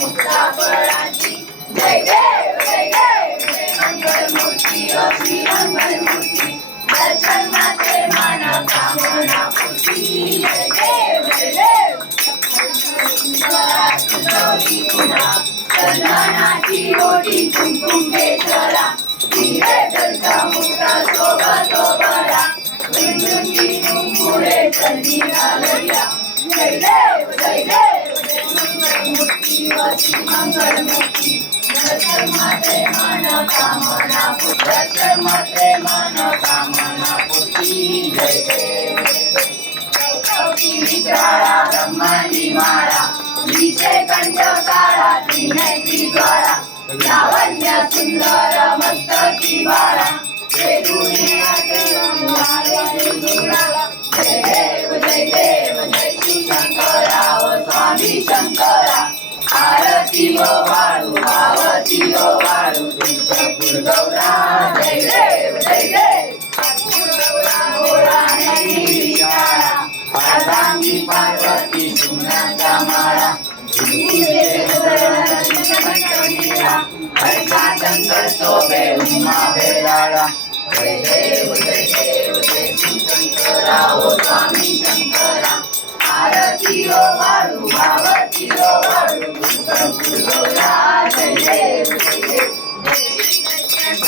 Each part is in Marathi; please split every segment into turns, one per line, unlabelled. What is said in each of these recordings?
मुक्ता फळाची जय देव जय देव जय मंगल मूर्ती ओ श्री मंगल मूर्ती दर्शन माते माना कामना पूर्ती जय देव जय देव तुझोरी पुन्हा चंदनाची ओढी कुंकुम केशरा हिरे जलता मुक्ता शोभा शोभरा गुंजुंगी पुढे चढी लागल्या जय देव जय देव जय मंगल मूर्ती वशी मंगल मूर्ती मन कामना दर्शन मन कामना पूर्ती जय देव जय ब्रह्मांडी माळा विषय कंठ काळा लावण्य सुंदर मस्तकी बाळा आरती ओ वाळू आरती ओ वाळू तुळजापूर गौरा जय देव जय देव ठाकूर गौरा गोळा नयनी विशाळा अर्धांगी पार्वती सुनाचा माळा शंकर शोभे उमा बेलाळा जय देव जय देव जय शिवशंकरा ओ स्वामी शंकरा आरती ओ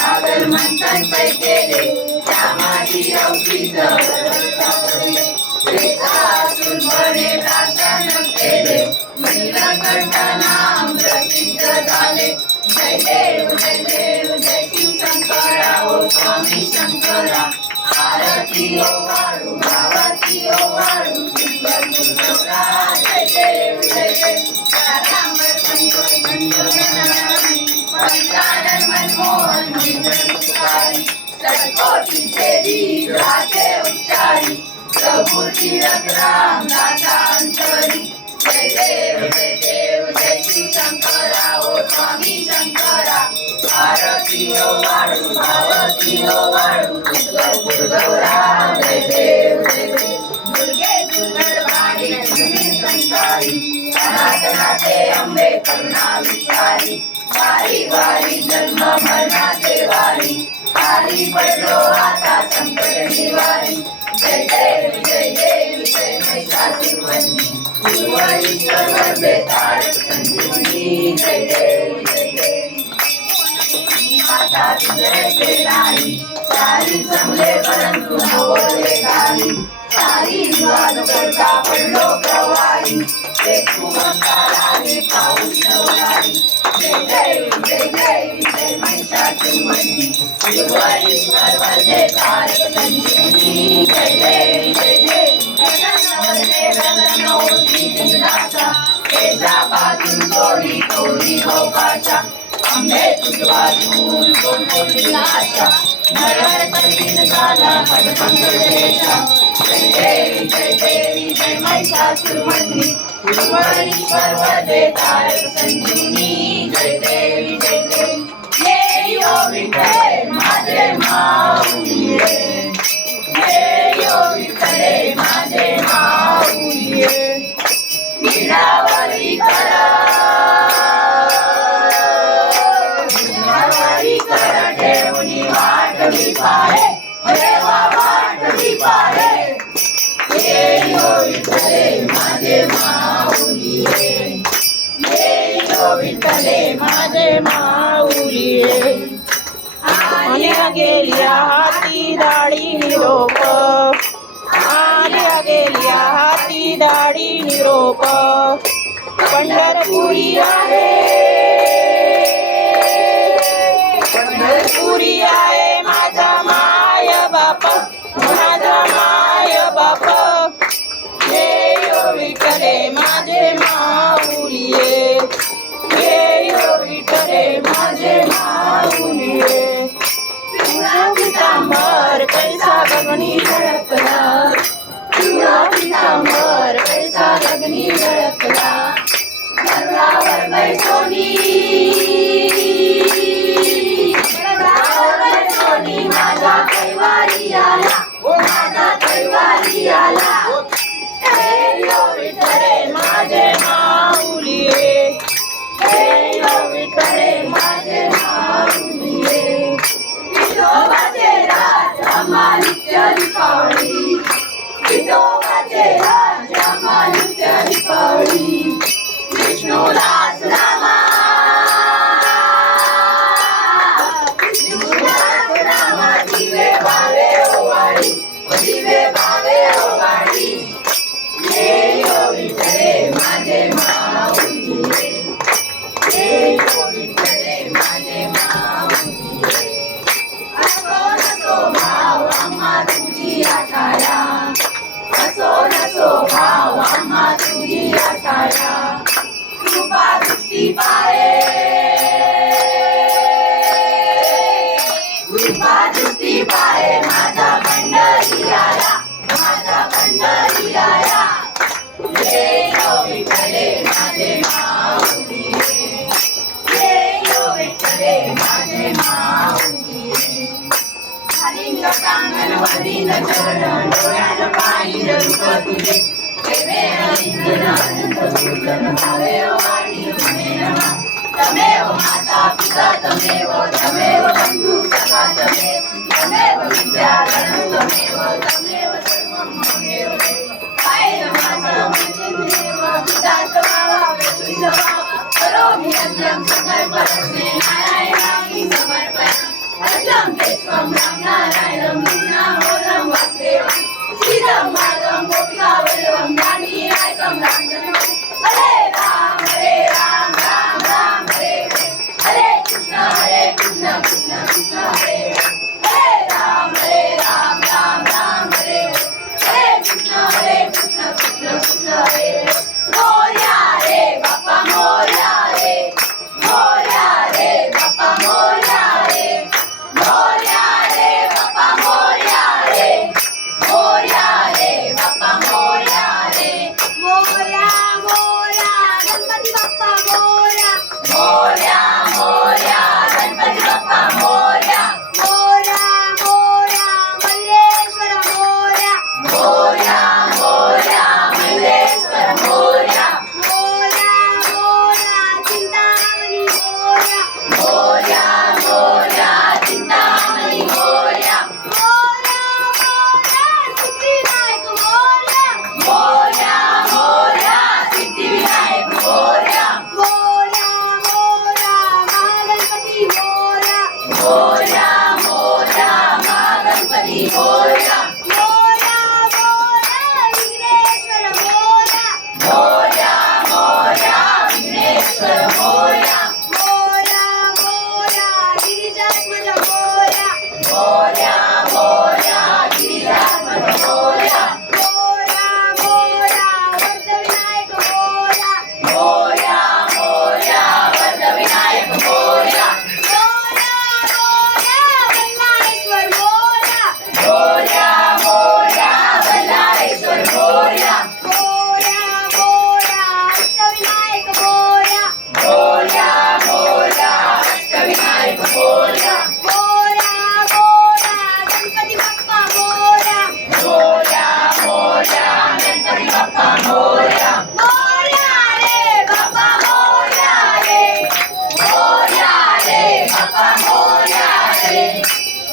देव सागर मंथन पै केले त्या माझी त्यामाजी अवधीच सुरभणे प्रार्थन केले महिला नाम प्रसिद्ध झाले. जय देव जय देव जय शिव शंकरा ओ स्वामी शंकरा. आरती ओ वाळू भावाची ओ वाळू. मनमोहन मंगल सुखारी षटकोटी देवी राजे उच्चारी प्रभू तीरथ राम दाता अंतरी जय देव जय देव जय शिव शंकरा ओ स्वामी शंकरा आरती ओ वाळू भावती ओ वाळू तुळजापूर गौरा जय देव जय देव दुर्गे दुर्गडवाणी तुम्ही संसारी सनातनाचे अंबे करुणा विचारी वारी वारी जन्म मरणाचे वारी आली पडलो आता संकट निवारी. जय देव जय देव जय महिषासुरवंदी गुरुवारीश्वर सर्व तारक संजीवनी. जय देव जय माता तुझे नाही. सारी समले परंतु नवले बोले सारी विवाद करता पडलो प्रवाही ते कुमंताराने पाऊस नवलाई जय देव जय देव जय महिषासुरवंदी गुरुवारीश्वर वंदे तारक संजीवनी जय देव जय देव गगनवंदे गगनोत्री दिनाचा केशापासून तोडी तोडी अवकाशा आंबे तुझवाजून कोणकोटी आशा नरहर करीन झाला पडपंकजेशा जय देवी जय देवी जय महिषासुरमर्दिनी गुरुवारीश्वर वदे तारक संजीवनी
માજે માઉલીએ આને ગેલિયા હાથી દાડી નિરોપ આને ગેલિયા હાથી દાડી નિરોપ પંડરપુરી આવે गगनी झळकला पिवळा पितांबर कैसा गगनी झळकला गरुडावर बैसोनी. गरुडावर बैसोनी माझा कैवारी आला. माझा कैवारी आला.
आठाया असो नसो भाव आम्हा तुझी आठाया कृपा दृष्टी पाये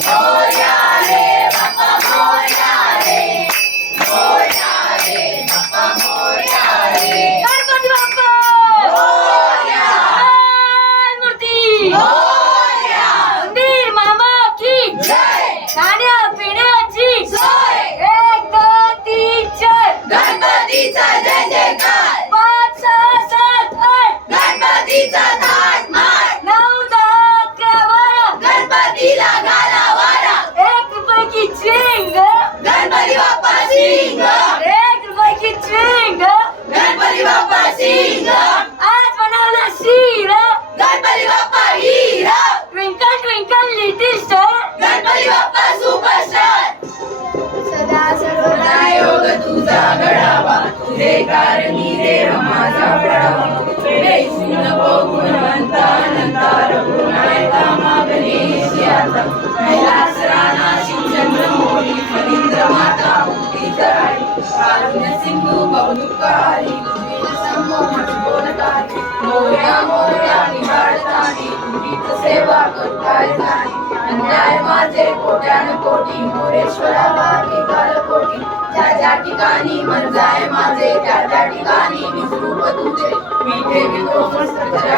Oh, पुण्यसिंधू मौलुकारी सेवा करताय जाणी माझे कोट्यान कोटी मोरेश्वरा वागे काल कोटी ज्या ठिकाणी मंजाय माझे ठिकाणी विसरूप तुझे मिठे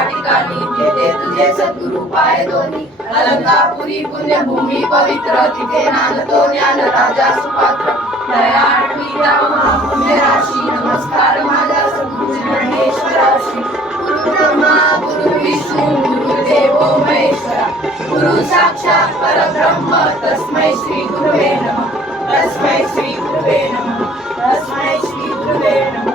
ठिकाणी सद्गुरु पाय दोन्ही अलंकापुरी पुण्यभूमी पवित्र तिथे नानतो ज्ञान राजा सुपात्र. दया पिता नमस्कार माझा सद्गुरुमहेश्वराशी गुरु ब्रह्मा गुरु विष्णू गुरु तस्मै श्री गुरुवे नमः. तस्मै श्री गुरुवे नमः. तस्मै श्री गुरुवे नमः.